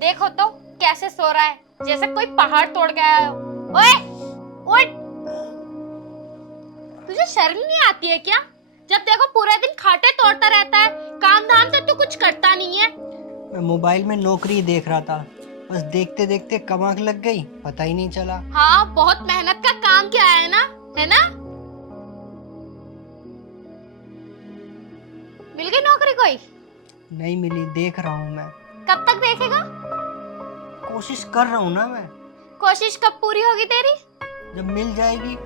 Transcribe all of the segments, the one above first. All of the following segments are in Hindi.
देखो तो कैसे सो रहा है, जैसे कोई पहाड़ तोड़ के आया हो। ओए, उठ। तुझे शर्म नहीं आती है क्या? जब देखो पूरे दिन खाटे तोड़ता रहता है, काम धाम तो तू कुछ करता नहीं है। मैं मोबाइल में नौकरी देख रहा था, बस देखते देखते कब आंख लग गई पता ही नहीं चला। हाँ, बहुत मेहनत का काम किया है ना, है ना? मिल गई नौकरी कोई? नहीं मिली, देख रहा हूँ मैं। कब तक देखेगा? कोशिश कर रहा हूँ ना मैं। कोशिश कब पूरी होगी तेरी? जब मिल जाएगी।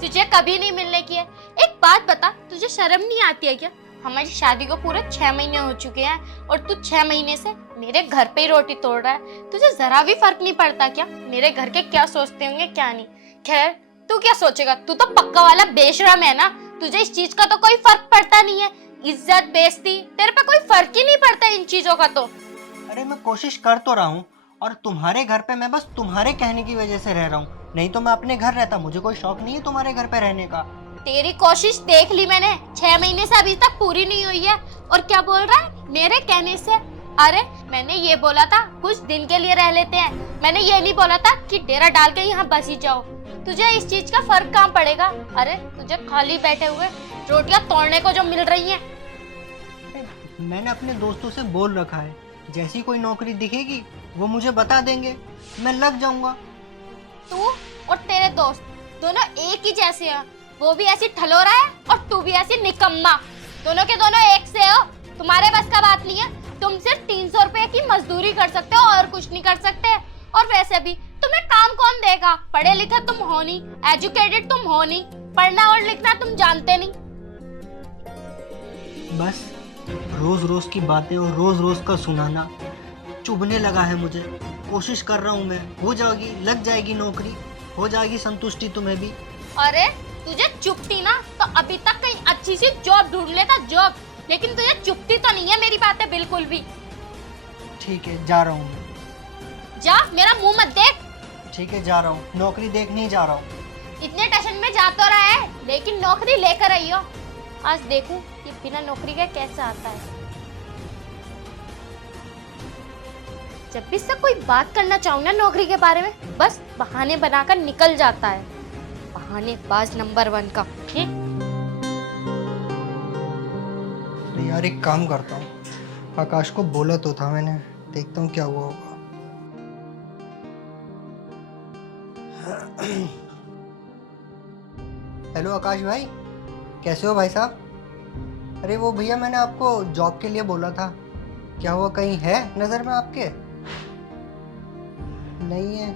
तुझे कभी नहीं मिलने की है। एक बात बता, तुझे शर्म नहीं आती है क्या? हमारी शादी को पूरे 6 महीने हो चुके हैं और तू 6 महीने से मेरे घर पे ही रोटी तोड़ रहा है। तुझे जरा भी फर्क नहीं पड़ता क्या मेरे घर के क्या सोचते होंगे क्या नहीं? खैर, तू क्या सोचेगा, तू तो पक्का वाला बेशरम है ना। तुझे इस चीज का तो कोई फर्क पड़ता नहीं है। इज्जत बेइज्जती तेरे पे कोई फर्क ही नहीं पड़ता इन चीजों का तो। अरे मैं कोशिश कर तो रहा हूँ, और तुम्हारे घर पे मैं बस तुम्हारे कहने की वजह से रह रहा हूँ, नहीं तो मैं अपने घर रहता। मुझे कोई शौक नहीं है तुम्हारे घर पे रहने का। तेरी कोशिश देख ली मैंने, 6 महीने से अभी तक पूरी नहीं हुई है। और क्या बोल रहा है मेरे कहने से? अरे मैंने ये बोला था कुछ दिन के लिए रह लेते हैं, मैंने ये नहीं बोला था कि डेरा डाल के यहाँ बस ही जाओ। तुझे इस चीज का फर्क कहाँ पड़ेगा? अरे तुझे खाली बैठे हुए रोटियां तोड़ने को जो मिल रही हैं। मैंने अपने दोस्तों से बोल रखा है, जैसी कोई नौकरी दिखेगी वो मुझे बता देंगे, मैं लग जाऊंगा। तू और तेरे दोस्त दोनों एक ही जैसे हैं। वो भी ऐसी ठलोरा है और तू भी ऐसी निकम्मा। दोनों के दोनों एक से हो। तुम्हारे बस का बात नहीं है। तुम सिर्फ 300 रुपए की मजदूरी कर सकते हो और कुछ नहीं कर सकते। और वैसे भी तुम्हें काम कौन देगा? पढ़े लिखे तुम हो नहीं, एजुकेटेड तुम हो नहीं, पढ़ना और लिखना तुम जानते नहीं। बस रोज रोज की बातें और रोज रोज का सुनाना चुभने लगा है मुझे। कोशिश कर रहा हूँ मैं, हो जाएगी, लग जाएगी नौकरी, हो जाएगी संतुष्टि तुम्हें भी। अरे तुझे चुपती ना तो अभी तक कहीं अच्छी सी जॉब ढूंढ लेता, जॉब। लेकिन तुझे चुपती तो नहीं है मेरी बातें बिल्कुल भी। ठीक है, जा रहा हूँ मैं। जा, मेरा मुंह मत देख। ठीक है, जा रहा हूँ, नौकरी देखने ही जा रहा हूँ। इतने टेंशन में जा तो रहा है, लेकिन नौकरी लेकर आई हो। आज देखूं ये बिना नौकरी के कैसे आता है। जब भी इससे कोई बात करना चाहूं ना नौकरी के बारे में, बस बहाने बनाकर निकल जाता है। बहानेबाज नंबर 1 का। अरे यार, एक काम करता हूँ, आकाश को बोला तो था मैंने, देखता हूँ क्या हुआ होगा। हेलो आकाश भाई, कैसे हो भाई साहब? अरे वो भैया, मैंने आपको जॉब के लिए बोला था, क्या हुआ, कहीं है नज़र में आपके? नहीं है?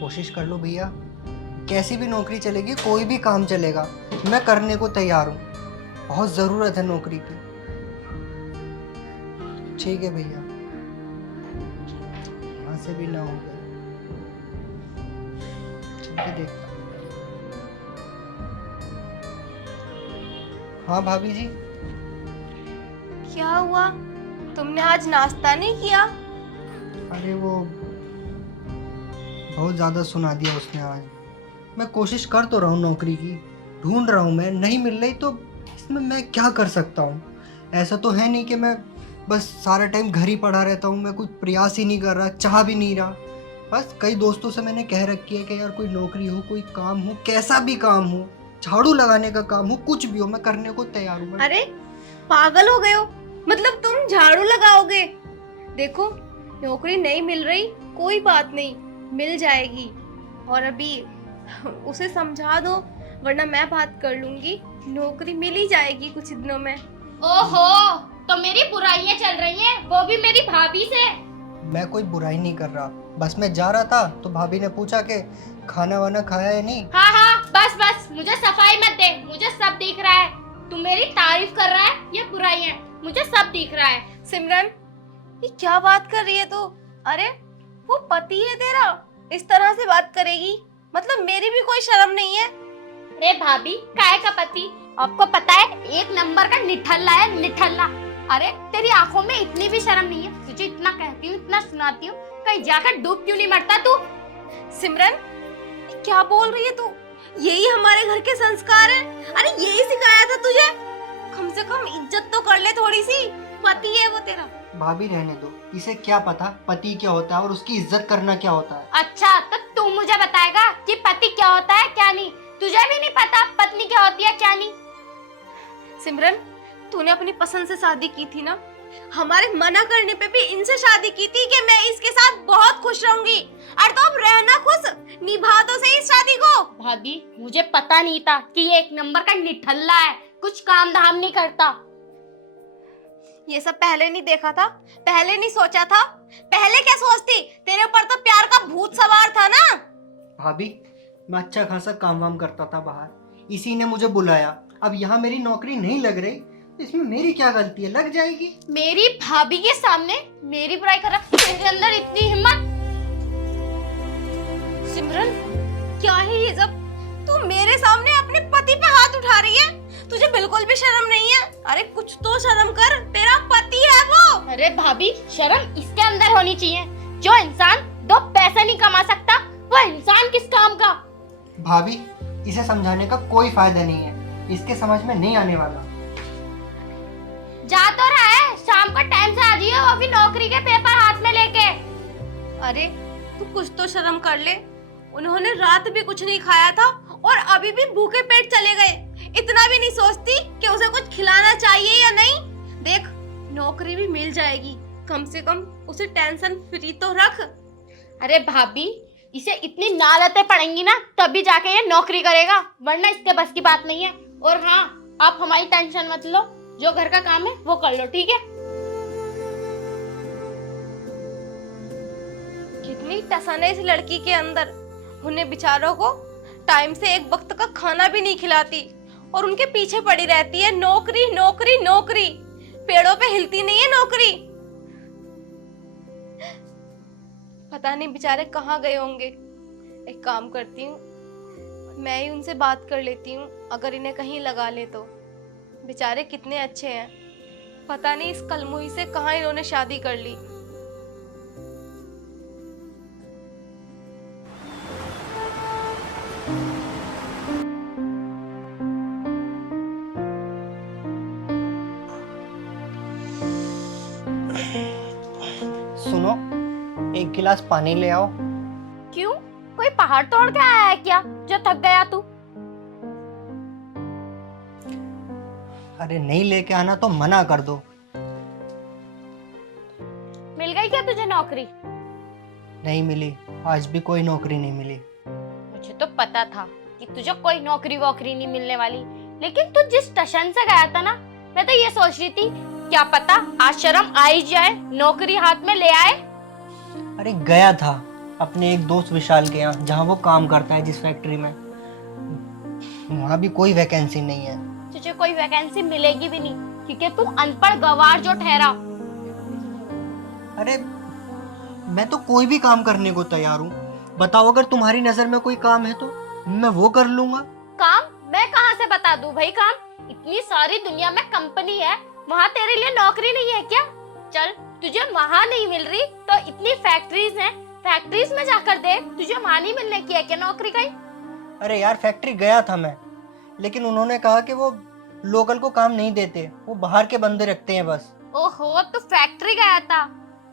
कोशिश कर लो भैया, कैसी भी नौकरी चलेगी, कोई भी काम चलेगा, मैं करने को तैयार हूँ। बहुत ज़रूरत है नौकरी की। ठीक है भैया, यहाँ से भी ना हो गया। ठीक है, देखता हूँ। हाँ भाभी जी। क्या हुआ? तुमने आज नाश्ता नहीं किया? अरे वो बहुत ज़्यादा सुना दिया उसने आज। मैं कोशिश कर तो रहा हूँ नौकरी की, ढूंढ रहा हूँ मैं, नहीं मिल रही तो इसमें मैं क्या कर सकता हूँ? ऐसा तो है नहीं कि मैं बस सारा टाइम घर ही पड़ा रहता हूँ, मैं कुछ प्रयास ही नहीं कर रहा, चाह भी नहीं रहा। बस कई दोस्तों से मैंने कह रखी है कि यार कोई नौकरी हो, कोई काम हो, कैसा भी काम हो, झाड़ू लगाने का काम हो, कुछ भी हो, मैं करने को तैयार हूँ। अरे पागल हो गए हो? मतलब तुम झाड़ू लगाओगे? देखो, नौकरी नहीं मिल रही, कोई बात नहीं, मिल जाएगी। और अभी उसे समझा दो, वरना मैं बात कर लूंगी। नौकरी मिल ही जाएगी कुछ दिनों में। ओहो, तो मेरी बुराइयां चल रही हैं, वो भी मेरी भाभी से। मैं कोई बुराई नहीं कर रहा, बस मैं जा रहा था तो भाभी ने पूछा कि खाना वाना खाया है नहीं। हाँ हाँ, बस बस, मुझे सफाई मत दे, मुझे सब दिख रहा है। तू मेरी तारीफ कर रहा है ये बुराइयां, मुझे सब दिख रहा है। सिमरन, ये क्या बात कर रही है तू? अरे वो पति है तेरा, इस तरह से बात करेगी? मतलब मेरी भी कोई शर्म नहीं है? अरे भाभी, काय का पति? आपको पता है, एक नंबर का निठल्ला है, निठल्ला। अरे तेरी आंखों में इतनी भी शर्म नहीं है? तुझे इतना कहती हूँ, इतना सुनाती हूँ, कहीं जाकर डूब क्यों नहीं मरता तू? सिमरन, क्या बोल रही है तू? यही हमारे घर के संस्कार हैं। अरे यही सिखाया था तुझे। कम से कम इज्जत तो कर ले थोड़ी सी। पति है वो तेरा, भाभी रहने दो, इसे क्या पता पति क्या होता है और उसकी इज्जत करना क्या होता है। अच्छा तो तू मुझे बताएगा कि पति क्या होता है क्या नहीं? तुझे भी नहीं पता पत्नी क्या होती है क्या नहीं? सिमरन, तूने अपनी पसंद से शादी की थी ना? हमारे मना करने पे भी इनसे शादी की थी कि मैं इसके साथ बहुत खुश रहूंगी। और तो अब रहना खुश, निभा दो सही इस शादी को। भाभी मुझे पता नहीं था कि ये एक नंबर का निठल्ला है, कुछ काम धाम नहीं करता। ये सब पहले नहीं देखा था? पहले नहीं सोचा था? पहले क्या सोचती? तेरे ऊपर तो प्यार का भूत सवार था ना। भाभी मैं अच्छा खासा काम वाम करता था बाहर, इसी ने मुझे बुलाया। अब यहाँ मेरी नौकरी नहीं लग रही तो इसमें मेरी क्या गलती है? लग जाएगी। मेरी भाभी के सामने मेरी बुराई कर रहा, तेरे अंदर इतनी हिम्मत? सिमरन, क्या है ये सब? तू मेरे सामने अपने पति पे हाथ उठा रही है? तुझे बिल्कुल भी शर्म नहीं है? अरे कुछ तो शर्म कर, तेरा पति है वो। अरे भाभी शर्म इसके अंदर होनी चाहिए। जो इंसान 2 पैसे नहीं कमा सकता वो इंसान किस काम का? भाभी इसे समझाने का कोई फायदा नहीं है, इसके समझ में नहीं आने वाला। जा तो रहा है, शाम को टाइम से आ जाइए, वो भी नौकरी के पेपर हाथ में लेके। अरे तू कुछ तो शर्म कर ले। उन्होंने रात भी कुछ नहीं खाया था और अभी भी भूखे पेट चले गए। इतना भी नहीं सोचती कि उसे कुछ खिलाना चाहिए या नहीं? देख, नौकरी भी मिल जाएगी, कम से कम उसे टेंशन फ्री तो रख। अरे भाभी इसे इतनी नालतें पड़ेंगी ना तभी जाके ये नौकरी करेगा, वरना इसके बस की बात नहीं है। और हाँ, आप हमारी टेंशन मत लो, जो घर का काम है वो कर लो, ठीक है? कितनी टसन है इस लड़की के अंदर। उन्हें बेचारों को टाइम से एक वक्त का खाना भी नहीं खिलाती और उनके पीछे पड़ी रहती है नौकरी नौकरी नौकरी। पेड़ों पे हिलती नहीं है नौकरी। पता नहीं बेचारे कहाँ गए होंगे। एक काम करती हूँ, मैं ही उनसे बात कर लेती हूँ, अगर इन्हें कहीं लगा ले तो। बेचारे कितने अच्छे हैं, पता नहीं इस कलमुही से कहाँ इन्होंने शादी कर ली। सुनो, एक गिलास पानी ले आओ। क्यों, कोई पहाड़ तोड़ के आया है क्या जो थक गया तू? अरे नहीं लेके आना तो मना कर दो। मिल गई क्या तुझे नौकरी? नहीं मिली, आज भी कोई नौकरी नहीं मिली। मुझे तो पता था कि तुझे कोई नौकरी वोकरी नहीं मिलने वाली, लेकिन तू जिस टशन से गया था ना, मैं तो ये सोच रही थी क्या पता आज शर्म आ ही जाए, नौकरी हाथ में ले आए। अरे गया था अपने एक दोस्त विशाल के यहाँ, जहाँ वो काम करता है जिस फैक्ट्री में, वहाँ भी कोई वैकेंसी नहीं है। तुझे कोई वैकेंसी मिलेगी भी नहीं क्योंकि तू अनपढ़ गवार जो ठहरा। अरे मैं तो कोई भी काम करने को तैयार हूँ, बताओ अगर तुम्हारी नजर में कोई काम है तो मैं वो कर लूंगा। काम मैं कहाँ से बता दूं भाई? काम इतनी सारी दुनिया में कंपनी है, वहाँ तेरे लिए नौकरी नहीं है क्या? चल तुझे वहाँ नहीं मिल रही तो इतनी फैक्ट्रीज हैं, फैक्ट्रीज में जाकर देख, तुझे वहाँ नहीं मिलने की है क्या नौकरी कहीं? अरे यार फैक्ट्री गया था मैं, लेकिन उन्होंने कहा कि वो लोकल को काम नहीं देते, वो बाहर के बंदे रखते हैं बस। ओहो, तू फैक्ट्री गया था?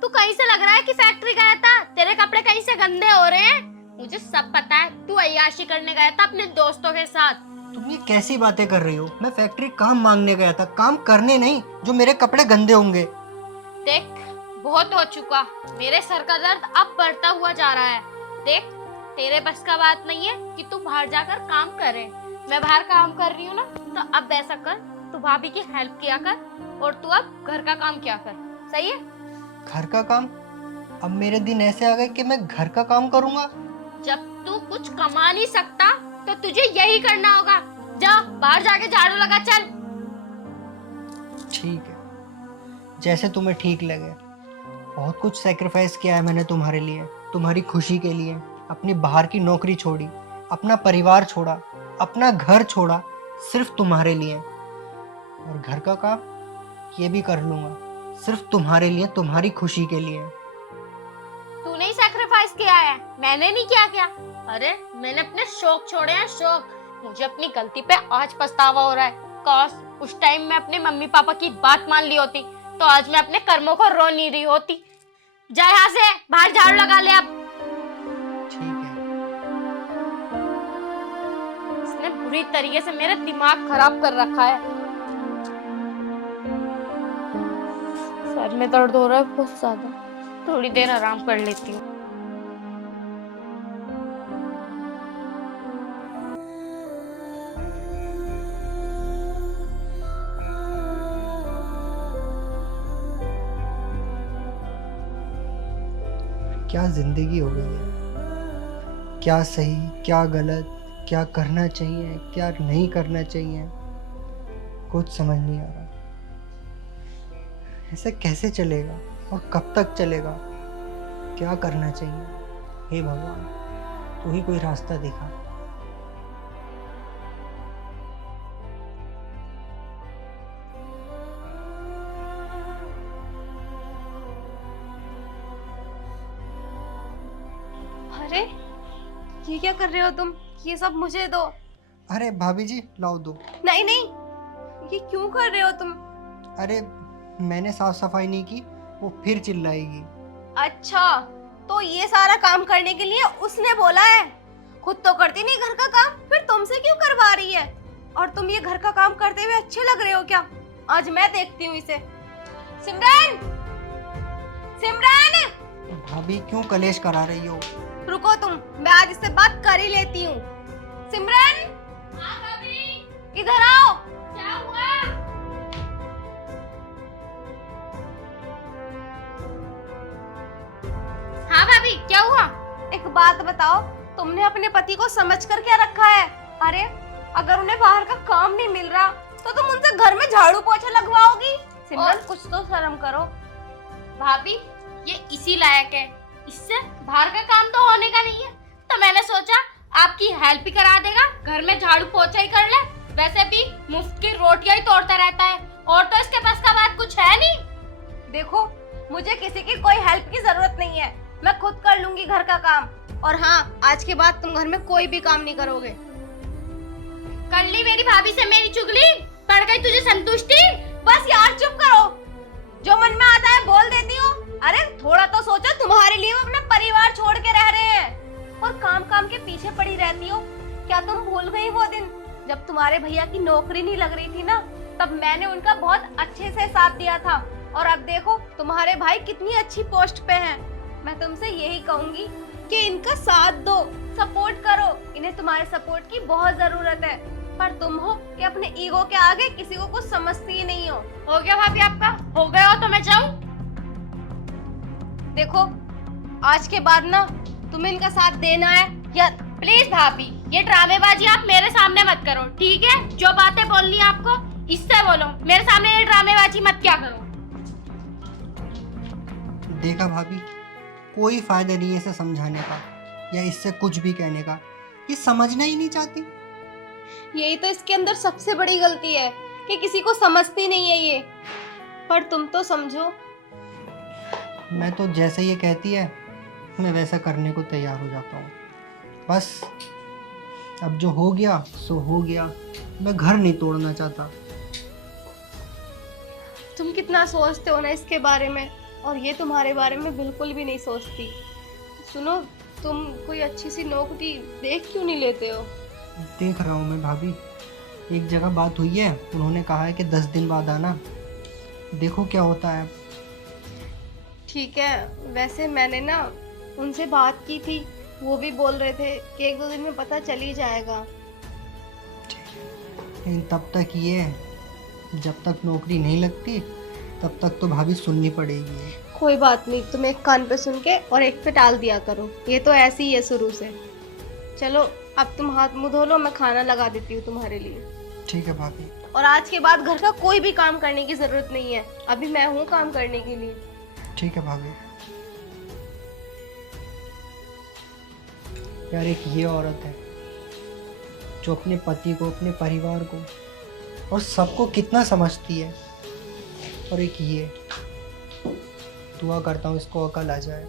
तू कहीं से लग रहा है कि फैक्ट्री गया था? तेरे कपड़े कहीं से गंदे हो रहे हैं, मुझे सब पता है। तू अय्याशी करने गया था अपने दोस्तों के साथ। तुम ये कैसी बातें कर रही हो? मैं फैक्ट्री काम मांगने गया था, काम करने नहीं जो मेरे कपड़े गंदे होंगे। देख बहुत हो चुका, मेरे सर का दर्द अब बढ़ता हुआ जा रहा है। देख तेरे बस का बात नहीं है कि तू बाहर जाकर काम करे। मैं बाहर काम कर रही हूँ ना, तो अब ऐसा कर, तू भाभी की हेल्प किया कर और तू अब घर का काम किया कर, सही है? घर का काम? अब मेरे दिन ऐसे आ गए कि मैं घर का काम करूंगा? जब तू कुछ कमा नहीं सकता तो तुझे यही करना होगा। जा बाहर जाके झाड़ू लगा, चल। ठीक है, जैसे तुम्हें ठीक लगे। बहुत कुछ सैक्रिफाइस किया है मैंने तुम्हारे लिए, तुम्हारी खुशी के लिए। अपनी बाहर की नौकरी छोड़ी, अपना परिवार छोड़ा, अपना घर छोड़ा, सिर्फ तुम्हारे लिए। और घर का काम ये भी कर लूंगा, सिर्फ तुम्हारे लिए, तुम्हारी खुशी के लिए। तूने ही सैक्रिफाइस किया है, मैंने नहीं किया क्या? अरे मैंने अपने शौक छोड़े हैं, शौक। मुझे अपनी गलती पे आज पछतावा हो रहा है। काश उस टाइम मैं अपने मम्मी पापा की बात मान ली होती, तो आज मैं अपने कर्मों को रो नहीं रही होती। जा यहाँ से, बाहर झाड़ू लगा ले अब। ठीक है। इसने बुरी तरीके से मेरा दिमाग खराब कर रखा है। सर में दर्द हो रहा है बहुत ज्यादा, थोड़ी देर आराम कर लेती हूँ। क्या जिंदगी हो गई है, क्या सही क्या गलत, क्या करना चाहिए क्या नहीं करना चाहिए, कुछ समझ नहीं आ रहा। ऐसे कैसे चलेगा और कब तक चलेगा, क्या करना चाहिए। हे भगवान, तू ही कोई रास्ता दिखा। अरे ये क्या कर रहे हो तुम? ये सब मुझे दो। अरे भाभी जी लाओ दो। नहीं नहीं, ये क्यों कर रहे हो तुम? अरे मैंने साफ सफाई नहीं की, वो फिर चिल्लाएगी। अच्छा, तो ये सारा काम करने के लिए उसने बोला है? खुद तो करती नहीं घर का काम, फिर तुमसे क्यों करवा रही है? और तुम ये घर का काम करते हुए अच्छे लग रहे हो क्या? आज मैं देखती हूँ इसे। सिमरन, सिमरन! भाभी क्यों कलेश करा रही हो? रुको तुम, मैं आज इससे बात कर ही लेती हूँ। सिमरन! हाँ भाभी। इधर आओ। क्या हुआ? हाँ भाभी, क्या हुआ? एक बात बताओ, तुमने अपने पति को समझ कर क्या रखा है? अरे अगर उन्हें बाहर का काम नहीं मिल रहा तो तुम उनसे घर में झाड़ू पोछा लगवाओगी? सिमरन, कुछ तो शर्म करो। भाभी, ये इसी लायक है, इससे बाहर का काम तो होने का नहीं है, तो मैंने सोचा आपकी हेल्प ही करा देगा, घर में झाड़ू पोछा ही कर ले। वैसे भी मुफ्त की रोटियां ही तोड़ता रहता है, और तो इसके पास का बात कुछ है नहीं। देखो, मुझे किसी की कोई हेल्प की जरूरत नहीं है, मैं खुद कर लूंगी घर का काम। और हाँ, आज के बाद तुम घर में कोई भी काम नहीं करोगे। कर ली मेरी भाभी से मेरी चुगली, पड़ गई तुझे संतुष्टि? बस यार चुप करो, जो मन में आता है बोल देती हो। अरे थोड़ा तो सोचो, तुम्हारे लिए वो अपना परिवार छोड़ के रह रहे हैं और काम काम के पीछे पड़ी रहती हो। क्या तुम भूल गई वो दिन जब तुम्हारे भैया की नौकरी नहीं लग रही थी ना? तब मैंने उनका बहुत अच्छे से साथ दिया था, और अब देखो तुम्हारे भाई कितनी अच्छी पोस्ट पे हैं। मैं तुमसे यही कहूंगी कि इनका साथ दो, सपोर्ट करो। इन्हें तुम्हारे सपोर्ट की बहुत जरूरत है, पर तुम हो कि अपने ईगो के आगे किसी को कुछ समझती ही नहीं हो गया भाभी आपका? हो गया हो तो मैं जाऊं? देखो, आज के बाद ना तुम्हें इनका साथ देना है या... प्लीज भाभी, ये ड्रामेबाजी आप मेरे सामने मत करो, ठीक है? जो बातें बोलनी है आपको इससे बोलो, मेरे सामने ये ड्रामेबाजी मत क्या करो। देखा भाभी, कोई फायदा नहीं है इसे समझाने का या इससे कुछ भी कहने का, ये समझना ही नहीं चाहती। यही तो इसके अंदर सबसे बड़ी गलती है कि किसी को समझती नहीं है ये। पर तुम तो समझो। मैं तो जैसे ये कहती है मैं वैसा करने को तैयार हो जाता हूँ। बस अब जो हो गया सो हो गया, मैं घर नहीं तोड़ना चाहता। तुम कितना सोचते हो ना इसके बारे में, और ये तुम्हारे बारे में बिल्कुल भी नहीं सोचती। सुनो, तुम कोई अच्छी सी नौकरी देख क्यों नहीं लेते हो? देख रहा हूँ मैं भाभी, एक जगह बात हुई है, उन्होंने कहा है कि 10 दिन बाद आना, देखो क्या होता है। ठीक है, वैसे मैंने ना उनसे बात की थी, वो भी बोल रहे थे कि 1-2 दिन में पता चल ही जाएगा। लेकिन तब तक ये, जब तक नौकरी नहीं लगती तब तक तो भाभी सुननी पड़ेगी। कोई बात नहीं, तुम एक कान पे सुन के और एक पे टाल दिया करो, ये तो ऐसी ही है शुरू से। चलो अब तुम हाथ मुंह धो लो, मैं खाना लगा देती हूँ तुम्हारे लिए। ठीक है भाभी। और आज के बाद घर का कोई भी काम करने की जरूरत नहीं है, अभी मैं हूँ काम करने के लिए। ठीक है भाभी। यार एक ये औरत है जो अपने पति को, अपने परिवार को और सबको कितना समझती है, और एक ये, दुआ करता हूँ इसको अकल आ जाए।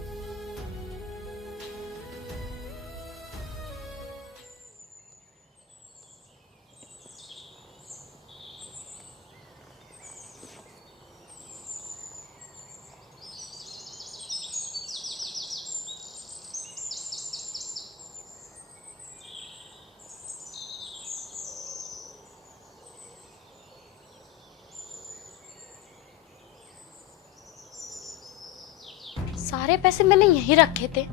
सारे पैसे मैंने यहीं रखे थे,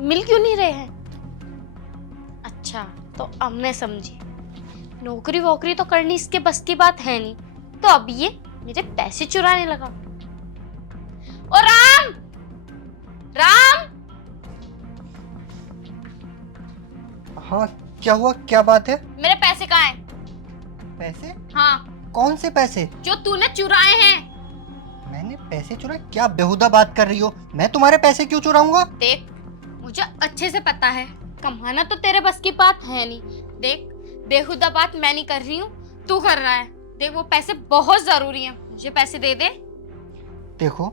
मिल क्यों नहीं रहे हैं? अच्छा, तो अब मैं समझी, नौकरी वोकरी तो करनी इसके बस की बात है नहीं, तो अब ये मेरे पैसे चुराने लगा। ओ राम, राम! हाँ, क्या हुआ? क्या बात है? मेरे पैसे कहाँ हैं? पैसे? हाँ, कौन से पैसे? जो तूने चुराए हैं। मैंने पैसे चुराए? क्या बेहुदा बात कर रही हो? मैं तुम्हारे पैसे क्यों चुराऊंगा? देख, मुझे अच्छे से पता है, कमाना तो तेरे बस की बात है नहीं। देख, बेहुदा बात मैं नहीं कर रही हूँ, तू कर रहा है। देख, वो पैसे बहुत जरूरी हैं, मुझे पैसे दे दे। देखो,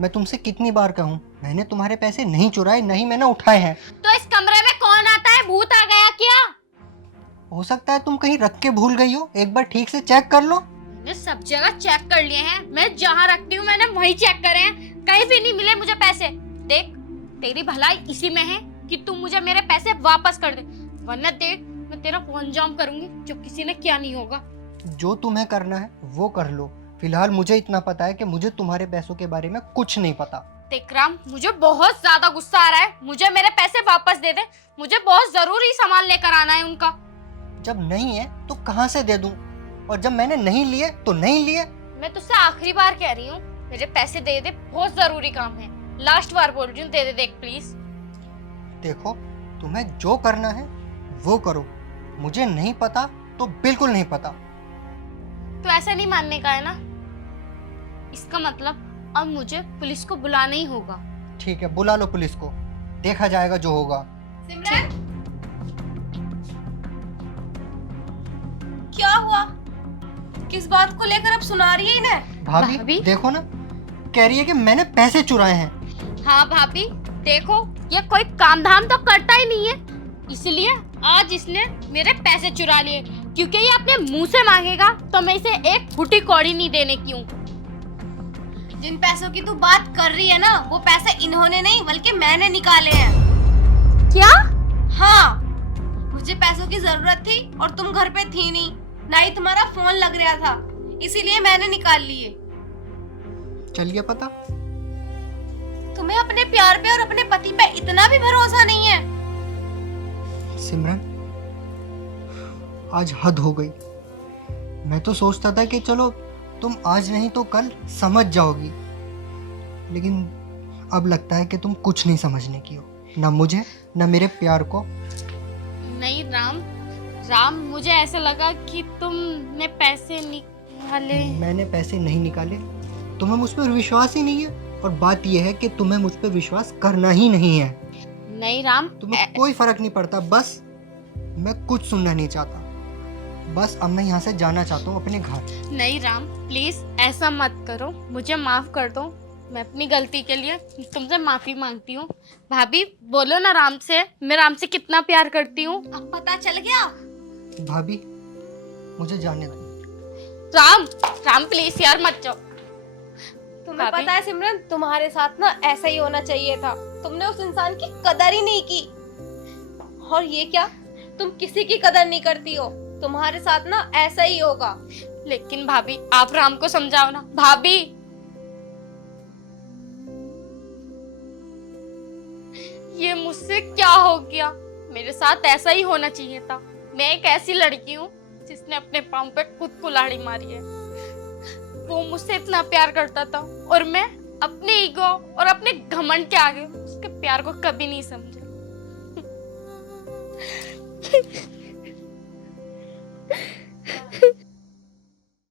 मैं तुमसे कितनी बार कहूँ, मैंने तुम्हारे पैसे नहीं चुराए, नहीं मैंने उठाए हैं। तो इस कमरे में कौन आता है? भूत आ गया क्या? हो सकता है तुम कहीं रख के भूल गई हो, एक बार ठीक से चेक कर लो। मैंने सब जगह चेक कर लिए हैं, मैं जहाँ रखती हूँ मैंने वहीं चेक करे हैं, कहीं भी नहीं मिले मुझे पैसे। देख, तेरी भलाई इसी में है कि तू मुझे मेरे पैसे वापस कर दे, वरना देख मैं तेरा फोन जाम करूंगी, जो किसी ने क्या नहीं होगा। जो तुम्हें करना है वो कर लो, फिलहाल मुझे इतना पता है कि मुझे तुम्हारे पैसों के बारे में कुछ नहीं पता। देख राम, मुझे बहुत ज्यादा गुस्सा आ रहा है, मुझे मेरे पैसे वापस दे दे, मुझे बहुत जरूरी सामान लेकर आना है उनका। जब नहीं है तो कहाँ से दे दूं, और जब मैंने नहीं लिए तो नहीं लिए। मैं तुझसे आखिरी बार कह रही हूँ, मेरे पैसे दे दे, बहुत जरूरी काम है। लास्ट बार बोल रही हूँ, दे दे देख प्लीज। देखो, तुम्हें जो करना है वो करो, मुझे नहीं पता तो बिल्कुल नहीं पता। तो ऐसा नहीं मानने का है ना? इसका मतलब अब मुझे पुलिस को बुलाना ही होगा। ठीक है, बुला लो पुलिस को, देखा जाएगा जो होगा। सिमरन, क्या हुआ? किस बात को लेकर अब सुना रही है इन्हें? भाभी, भाभी? देखो ना, कह रही है कि मैंने पैसे चुराए हैं। हाँ भाभी, देखो, ये कोई काम धाम तो करता ही नहीं है, इसलिए आज इसने मेरे पैसे चुरा लिए, क्योंकि ये अपने मुंह से मांगेगा तो मैं इसे एक फुटी कौड़ी नहीं देने की हूँ। जिन पैसों की तू बात कर रही है ना, वो पैसे इन्होंने नहीं बल्कि मैंने निकाले हैं। क्या? हाँ, मुझे पैसों की जरूरत थी और तुम घर पे थी नहीं, ना ही तुम्हारा फोन लग रहा था, इसीलिए मैंने निकाल लिए। चल गया पता? तुम्हें अपने प्यार पे और अपने पति पे इतना भी भरोसा नहीं है? सिमरन, आज हद हो गई। मैं तो सोचता था कि चलो तुम आज नहीं तो कल समझ जाओगी, लेकिन अब लगता है कि तुम कुछ नहीं समझने की हो, ना मुझे ना मेरे प्यार को। नहीं राम, मुझे ऐसा लगा कि तुमने पैसे निकाले। मैंने पैसे नहीं निकाले, तुम्हें मुझ पर विश्वास ही नहीं है, और बात यह है कि तुम्हें मुझ पर विश्वास करना ही नहीं है। नहीं राम, तुम्हें कोई फर्क नहीं पड़ता, बस मैं कुछ सुनना नहीं चाहता, बस अब मैं यहाँ से जाना चाहता हूँ अपने घर। नहीं राम, प्लीज ऐसा मत करो, मुझे माफ कर दो, मैं अपनी गलती के लिए तुमसे माफी मांगती हूँ। भाभी बोलो ना राम से, मैं राम से कितना प्यार करती हूँ। अब पता चल गया? भाभी, मुझे जाने दो। राम प्लीज यार मत जाओ। तुम्हें भाभी? पता है सिमरन, तुम्हारे साथ ना ऐसा ही होना चाहिए था, तुमने उस इंसान की कदर ही नहीं की। और ये क्या, तुम किसी की कदर नहीं करती हो, तुम्हारे साथ ना ऐसा ही होगा। लेकिन भाभी आप राम को समझाओ ना। भाभी, ये मुझसे क्या हो गया? मेरे साथ ऐसा ही होना चाहिए था। मैं एक ऐसी लड़की हूँ जिसने अपने पाँव पे खुद कुल्हाड़ी मारी है। वो मुझसे इतना प्यार करता था और मैं अपने ईगो और अपने घमंड के आगे उसके प्यार को कभी नहीं समझा।